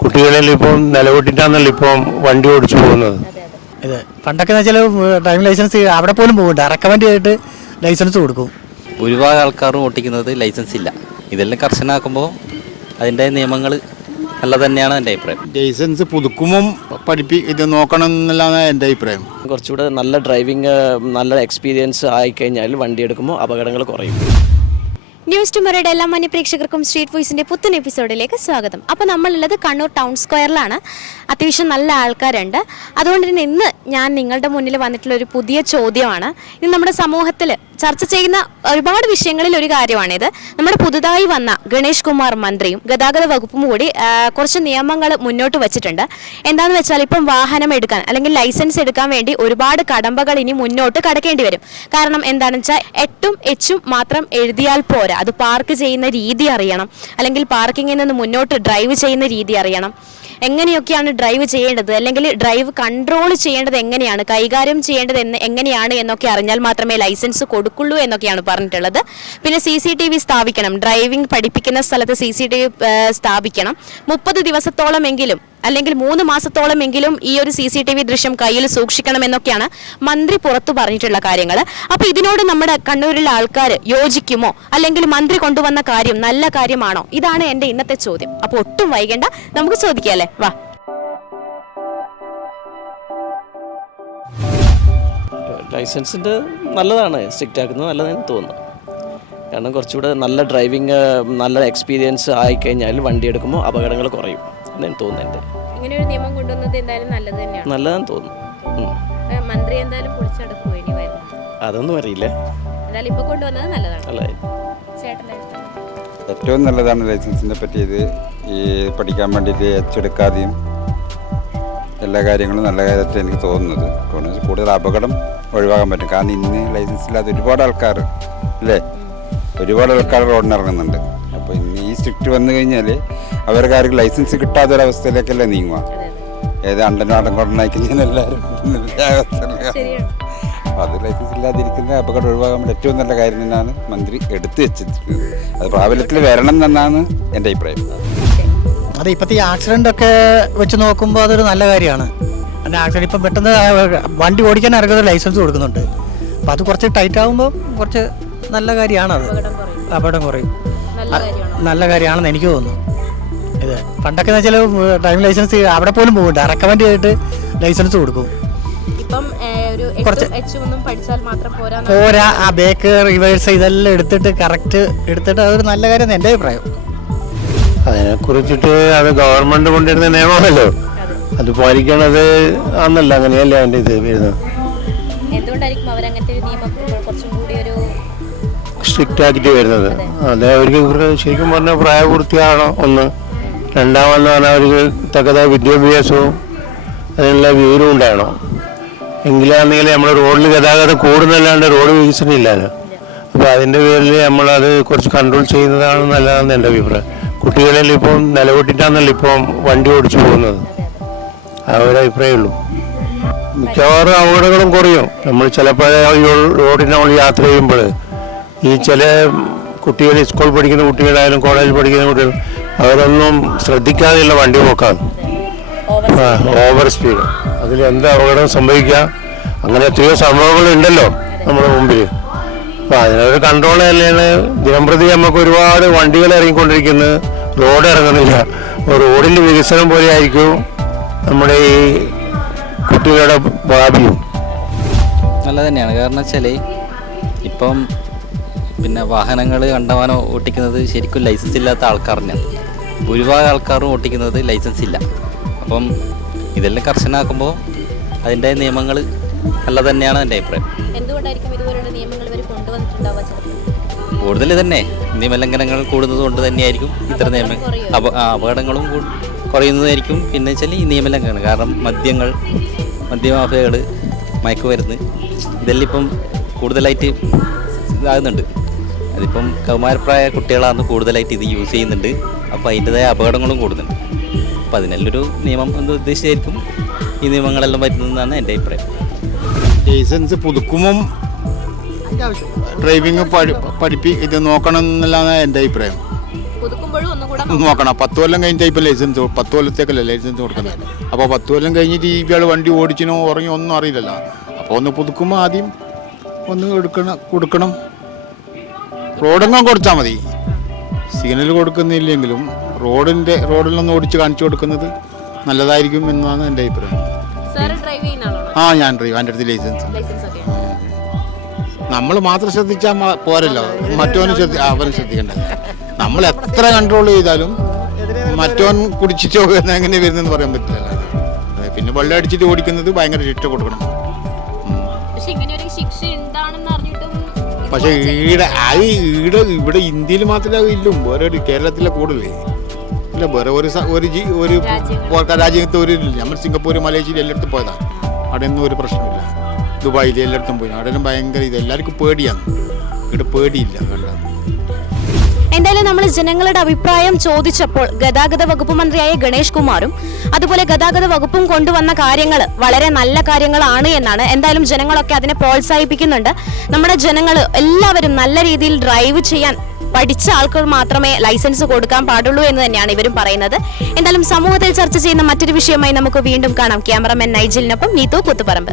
കുട്ടികളിൽ ഇപ്പം നിലവിട്ടിട്ടാണല്ലോ ഇപ്പം വണ്ടി ഓടിച്ചു പോകുന്നത്. ഇത് പണ്ടൊക്കെ വെച്ചാൽ ഡ്രൈവിംഗ് ലൈസൻസ് അവിടെ പോലും പോകുന്നുണ്ട് റെക്കമെൻഡ് ചെയ്തിട്ട് ലൈസൻസ് കൊടുക്കും. ഭൂരിഭാഗം ആൾക്കാരും ഓട്ടിക്കുന്നത് ലൈസൻസ് ഇല്ല. ഇതെല്ലാം കർശനാക്കുമ്പോൾ അതിന്റെ നിയമങ്ങൾ നല്ല തന്നെയാണ് എന്റെ അഭിപ്രായം. ലൈസൻസ് പുതുക്കുമ്പം പഠിപ്പി ഇത് നോക്കണം എന്നുള്ളതാണ് എന്റെ അഭിപ്രായം. കുറച്ചുകൂടെ നല്ല ഡ്രൈവിംഗ് നല്ല എക്സ്പീരിയൻസ് ആയിക്കഴിഞ്ഞാൽ വണ്ടി എടുക്കുമ്പോൾ അപകടങ്ങൾ കുറയും. ന്യൂസ് ടുമറയുടെ എല്ലാ മാന്യപ്രേക്ഷകർക്കും സ്ട്രീറ്റ് വോയിസിന്റെ പുത്തൻ എപ്പിസോഡിലേക്ക് സ്വാഗതം. അപ്പോൾ നമ്മളുള്ളത് കണ്ണൂർ ടൗൺ സ്ക്വയറിലാണ്. അത്യാവശ്യം നല്ല ആൾക്കാരുണ്ട്. അതുകൊണ്ട് തന്നെ ഇന്ന് ഞാൻ നിങ്ങളുടെ മുന്നിൽ വന്നിട്ടുള്ള ഒരു പുതിയ ചോദ്യമാണ്. ഇന്ന് നമ്മുടെ സമൂഹത്തിൽ ചർച്ച ചെയ്യുന്ന ഒരുപാട് വിഷയങ്ങളിൽ ഒരു കാര്യമാണിത്. നമ്മുടെ പുതുതായി വന്ന ഗണേഷ് കുമാർ മന്ത്രിയും ഗതാഗത വകുപ്പും കൂടി കുറച്ച് നിയമങ്ങൾ മുന്നോട്ട് വെച്ചിട്ടുണ്ട്. എന്താണെന്ന് വെച്ചാൽ ഇപ്പം വാഹനം എടുക്കാൻ അല്ലെങ്കിൽ ലൈസൻസ് എടുക്കാൻ വേണ്ടി ഒരുപാട് കടമ്പകൾ ഇനി മുന്നോട്ട് കടക്കേണ്ടി വരും. കാരണം എന്താണെന്ന് വെച്ചാൽ എട്ടും എച്ചും മാത്രം എഴുതിയാൽ പോരാ. അത് പാർക്ക് ചെയ്യുന്ന രീതി അറിയണം. അല്ലെങ്കിൽ പാർക്കിങ്ങിൽ നിന്ന് മുന്നോട്ട് ഡ്രൈവ് ചെയ്യുന്ന രീതി അറിയണം. എങ്ങനെയൊക്കെയാണ് ഡ്രൈവ് ചെയ്യേണ്ടത്? അല്ലെങ്കിൽ ഡ്രൈവ് കൺട്രോൾ ചെയ്യേണ്ടത് എങ്ങനെയാണ്? കൈകാര്യം ചെയ്യേണ്ടത് എന്ന് എങ്ങനെയാണ് എന്നൊക്കെ അറിഞ്ഞാൽ മാത്രമേ ലൈസൻസ് കൊടുക്കുള്ളൂ എന്നൊക്കെയാണ് പറഞ്ഞിട്ടുള്ളത്. പിന്നെ സി സി ടി വി സ്ഥാപിക്കണം. ഡ്രൈവിംഗ് പഠിപ്പിക്കുന്ന സ്ഥലത്ത് സി സി ടി വി സ്ഥാപിക്കണം. മുപ്പത് ദിവസത്തോളമെങ്കിലും അല്ലെങ്കിൽ മൂന്ന് മാസത്തോളമെങ്കിലും ഈ ഒരു സി സി ടി വി ദൃശ്യം കയ്യിൽ സൂക്ഷിക്കണമെന്നൊക്കെയാണ് മന്ത്രി പുറത്തു പറഞ്ഞിട്ടുള്ള കാര്യങ്ങൾ. അപ്പോൾ ഇതിനോട് നമ്മുടെ കണ്ണൂരിലെ ആൾക്കാർ യോജിക്കുമോ? അല്ലെങ്കിൽ മന്ത്രി കൊണ്ടുവന്ന കാര്യം നല്ല കാര്യമാണോ? ഇതാണ് എന്റെ ഇന്നത്തെ ചോദ്യം. അപ്പോൾ ഒട്ടും വൈകണ്ട. നമുക്ക് ചോദിക്കാം അല്ലേ? വാ. ലൈസൻസിന്റെ നല്ലതാണ് സ്ട്രിക്റ്റ് ആക്കുന്നത് നല്ലതെന്ന് തോന്നുന്നു. കാരണം കുറച്ചുകൂടെ നല്ല ഡ്രൈവിങ് നല്ല എക്സ്പീരിയൻസ് ആയിക്കഴിഞ്ഞാൽ വണ്ടി എടുക്കുമ്പോൾ അപകടങ്ങൾ കുറയും എന്ന് തോന്നുന്നത് എന്റെ ഇങ്ങനെ ഒരു നിയമം കൊണ്ടുവന്നത് എന്തായാലും നല്ലത് തന്നെയാണ്. നല്ലതെന്ന് തോന്നുന്നു. മന്ത്രി എന്തായാലും പൊളിച്ചടക്കുമോ ഇനി വരുന്നത് അതൊന്നും അറിയില്ല. എന്തായാലും കൊണ്ടുവന്നത് നല്ലതാണ്. ഏറ്റവും നല്ലതാണ് ലൈസൻസിനെ പറ്റിയത് ഈ പഠിക്കാൻ വേണ്ടിയിട്ട് എച്ചെടുക്കാതെയും എല്ലാ കാര്യങ്ങളും നല്ല കാര്യമായിട്ട് എനിക്ക് തോന്നുന്നത്. കൂടുതൽ അപകടം ഒഴിവാക്കാൻ പറ്റും. കാരണം ഇന്ന് ലൈസൻസ് ഇല്ലാത്ത ഒരുപാട് ആൾക്കാർ അല്ലേ? ഒരുപാട് ആൾക്കാർ റോഡിനിറങ്ങുന്നുണ്ട് അപ്പോൾ ഇന്ന് ഈ സ്ട്രിക്റ്റ് വന്നു കഴിഞ്ഞാൽ അവർക്ക് ആർക്കും ലൈസൻസ് കിട്ടാത്ത ഒരവസ്ഥയിലേക്കല്ലേ നീങ്ങുക. ഏത് അണ്ടനും അടങ്കോടനായി കഴിഞ്ഞാൽ എല്ലാവരും അപ്പോൾ അത് ലൈസൻസ് ഇല്ലാതിരിക്കുന്ന അപകടം ഒഴിവാക്കാൻ വേണ്ടി ഏറ്റവും നല്ല കാര്യം തന്നെയാണ് മന്ത്രി എടുത്തു വെച്ചിട്ടുള്ളത് അത് പ്രാബല്യത്തിൽ വരണം എന്നാണ് എന്റെ അഭിപ്രായം. അതെ ഇപ്പോഴത്തെ ഈ ആക്സിഡന്റ് ഒക്കെ വെച്ച് നോക്കുമ്പോൾ അതൊരു നല്ല കാര്യമാണ്. പിന്നെ ആക്ച്വലി ഇപ്പം പെട്ടെന്ന് വണ്ടി ഓടിക്കാൻ ഇറങ്ങുന്ന ലൈസൻസ് കൊടുക്കുന്നുണ്ട്. അപ്പോൾ അത് കുറച്ച് ടൈറ്റ് ആകുമ്പോൾ കുറച്ച് നല്ല കാര്യമാണ് അത് അപകടം കുറയും. നല്ല കാര്യമാണെന്ന് എനിക്ക് തോന്നുന്നു. ഇത് പണ്ടൊക്കെ വെച്ചാൽ ഡ്രൈവിംഗ് ലൈസൻസ് അവിടെ പോലും പോകുന്നുണ്ട് റെക്കമെൻഡ് ചെയ്തിട്ട് ലൈസൻസ് കൊടുക്കും. ഇപ്പം ഒരു കുറച്ച് ഒന്നും പഠിച്ചാൽ മാത്രം പോരാ പോരാ ആ ബേക്ക് റിവേഴ്സ് ഇതെല്ലാം എടുത്തിട്ട് കറക്റ്റ് എടുത്തിട്ട് അതൊരു നല്ല കാര്യം എന്റെ അഭിപ്രായം. അതിനെ കുറിച്ചിട്ട് അത് ഗവൺമെന്റ് കൊണ്ടിരുന്ന നിയമമല്ലോ അത് പാലിക്കണത് ആന്നല്ല അങ്ങനെയല്ല അതിന്റെ ഇത് വരുന്നത്? എന്തുകൊണ്ടായിരിക്കും ഒരു നിയമം കുറച്ചും കൂടി ഒരു സ്ട്രിക്റ്റ് ആക്കിട്ട് വരുന്നത്? അത്. അവർക്ക് ശരിക്കും പറഞ്ഞാൽ പ്രായപൂർത്തിയാണോ ഒന്ന്. രണ്ടാമെന്ന് പറഞ്ഞാൽ അവർക്ക് തക്കതായ വിദ്യാഭ്യാസവും അതിനുള്ള വിവരവും ഉണ്ടാകണം. എങ്കിലാണെങ്കിൽ നമ്മുടെ റോഡിൽ ഗതാഗതം കൂടുന്നല്ലാണ്ട് റോഡ് വികസനം ഇല്ലല്ലോ അപ്പോൾ അതിന്റെ പേരിൽ നമ്മളത് കുറച്ച് കൺട്രോൾ ചെയ്യുന്നതാണ് നല്ലതെന്ന് എന്റെ അഭിപ്രായം. കുട്ടികളിൽ ഇപ്പം നിലവിട്ടിട്ടാണല്ലോ ഇപ്പം വണ്ടി ഓടിച്ചു പോകുന്നത്? ആ ഒരു അഭിപ്രായമുള്ളൂ മിക്കവാറും അപകടങ്ങളും കുറയും. നമ്മൾ ചിലപ്പോൾ റോഡിന് നമ്മൾ യാത്ര ചെയ്യുമ്പോൾ ഈ ചില കുട്ടികൾ സ്കൂൾ പഠിക്കുന്ന കുട്ടികളായാലും കോളേജിൽ പഠിക്കുന്ന കുട്ടികൾ അവരൊന്നും ശ്രദ്ധിക്കാതെയുള്ള വണ്ടി പോക്കാണ്. Over speed. അതിൽ എന്ത് അപകടം സംഭവിക്കാം അങ്ങനെ എത്രയോ സംഭവങ്ങളുണ്ടല്ലോ നമ്മുടെ മുമ്പിൽ. അപ്പം അതിനൊരു കൺട്രോൾ തന്നെയാണ്. ദിനംപ്രതി നമുക്ക് ഒരുപാട് വണ്ടികൾ ഇറങ്ങിക്കൊണ്ടിരിക്കുന്നത് റോഡ് ഇറങ്ങുന്നില്ല. റോഡിന്റെ വികസനം പോലെ ആയിരിക്കും. നമ്മുടെ ഈ കുട്ടികളുടെ ഭാവിയും. നല്ല തന്നെയാണ് കാരണം വെച്ചാൽ ഇപ്പം പിന്നെ വാഹനങ്ങൾ കണ്ടവാനോ ഓട്ടിക്കുന്നത് ശരിക്കും ലൈസൻസ് ഇല്ലാത്ത ആൾക്കാരനെ ഭൂരിഭാഗം ആൾക്കാരും ഓട്ടിക്കുന്നത് ലൈസൻസ് ഇല്ല. അപ്പം ഇതെല്ലാം കർശനമാക്കുമ്പോൾ അതിന്റെ നിയമങ്ങൾ നല്ല തന്നെയാണ് എന്റെ അഭിപ്രായം. കൂടുതൽ തന്നെ നിയമലംഘനങ്ങൾ കൂടുന്നത് കൊണ്ട് തന്നെയായിരിക്കും ഇത്ര നിയമ അപകടങ്ങളും കുറയുന്നതായിരിക്കും. പിന്നെ വെച്ചാൽ ഈ നിയമലംഘനം കാരണം മദ്യങ്ങൾ മദ്യമാഫിയകൾ മയക്കുമരുന്ന് ഇതെല്ലാം ഇപ്പം കൂടുതലായിട്ട് ഇതാകുന്നുണ്ട്. അതിപ്പം കൗമാരപ്രായ കുട്ടികളാണ് കൂടുതലായിട്ട് ഇത് യൂസ് ചെയ്യുന്നുണ്ട്. അപ്പോൾ അതിന്റെതായ അപകടങ്ങളും കൂടുന്നുണ്ട്. അപ്പോൾ അതിനെല്ലൊരു നിയമം എന്ന് ഉദ്ദേശിച്ചായിരിക്കും ഈ നിയമങ്ങളെല്ലാം വരുന്നതെന്നാണ് എന്റെ അഭിപ്രായം. ലൈസൻസ് പുതുക്കുമ്പം ഡ്രൈവിംഗ് പഠി പഠിപ്പി ഇത് നോക്കണം എന്നുള്ളതാണ് എന്റെ അഭിപ്രായം. പുതുക്കുമ്പോഴും ഒന്നും കൂടെ നോക്കണം. പത്ത് കൊല്ലം കഴിഞ്ഞിട്ട് ഇപ്പം ലൈസൻസ് പത്ത് കൊല്ലത്തേക്കല്ലേ ലൈസൻസ് കൊടുക്കുന്നത്? അപ്പോൾ പത്ത് കൊല്ലം കഴിഞ്ഞിട്ട് ഈ ഇയാൾ വണ്ടി ഓടിച്ചിനോ ഉറങ്ങി ഒന്നും അറിയില്ലല്ലോ. അപ്പോൾ ഒന്ന് പുതുക്കുമ്പോൾ ആദ്യം ഒന്ന് എടുക്കണം കൊടുക്കണം. റോഡെങ്ങും കൊടുത്താൽ മതി. സിഗ്നൽ കൊടുക്കുന്നില്ലെങ്കിലും റോഡിന്റെ റോഡിലൊന്ന് ഓടിച്ച് കാണിച്ചു കൊടുക്കുന്നത് നല്ലതായിരിക്കും എന്നാണ് എന്റെ അഭിപ്രായം. ആ ഞാൻ ഡ്രൈവ് എന്റെ അടുത്ത് ലൈസൻസ് നമ്മൾ മാത്രം ശ്രദ്ധിച്ചാൽ പോരല്ലോ. മറ്റവനും ശ്രദ്ധി അവനും ശ്രദ്ധിക്കേണ്ടത് നമ്മൾ എത്ര കൺട്രോൾ ചെയ്താലും മറ്റോൻ കുടിച്ചിട്ടോ എങ്ങനെ വരുന്നെന്ന് പറയാൻ പറ്റില്ല. പിന്നെ വെള്ളം അടിച്ചിട്ട് ഓടിക്കുന്നത് ഭയങ്കര ശിക്ഷ കൊടുക്കണം. പക്ഷെ ഈടെ അത് ഈട ഇവിടെ ഇന്ത്യയിൽ മാത്രമേ ഇല്ലും. വേറെ ഒരു കേരളത്തിലെ കൂടുതലേ. ഇല്ല വേറെ ഒരു ഒരു ജി- ഒരു രാജ്യത്ത് ഒരു നമ്മൾ സിംഗപ്പൂർ മലേഷ്യയിൽ എല്ലായിടത്തും പോയതാ. അവിടെ ഒന്നും ഒരു പ്രശ്നമില്ല. ദുബായിൽ എല്ലായിടത്തും പോയി. അവിടെ ഭയങ്കര ഇത്. എല്ലാവർക്കും പേടിയാണ്. ഇവിടെ പേടിയില്ല കണ്ടത് എന്തായാലും നമ്മൾ ജനങ്ങളുടെ അഭിപ്രായം ചോദിച്ചപ്പോൾ ഗതാഗത വകുപ്പ് മന്ത്രിയായ ഗണേഷ് കുമാറും അതുപോലെ ഗതാഗത വകുപ്പും കൊണ്ടുവന്ന കാര്യങ്ങൾ വളരെ നല്ല കാര്യങ്ങളാണ് എന്നാണ് എന്തായാലും ജനങ്ങളൊക്കെ അതിനെ പ്രോത്സാഹിപ്പിക്കുന്നുണ്ട്. നമ്മുടെ ജനങ്ങൾ എല്ലാവരും നല്ല രീതിയിൽ ഡ്രൈവ് ചെയ്യാൻ പഠിച്ച ആൾക്കാർ മാത്രമേ ലൈസൻസ് കൊടുക്കാൻ പാടുള്ളൂ എന്ന് തന്നെയാണ് ഇവരും പറയുന്നത്. എന്തായാലും സമൂഹത്തിൽ ചർച്ച ചെയ്യുന്ന മറ്റൊരു വിഷയമായി നമുക്ക് വീണ്ടും കാണാം. ക്യാമറമാൻ നൈജിലിനൊപ്പം നീതു കുത്തുപറമ്പ്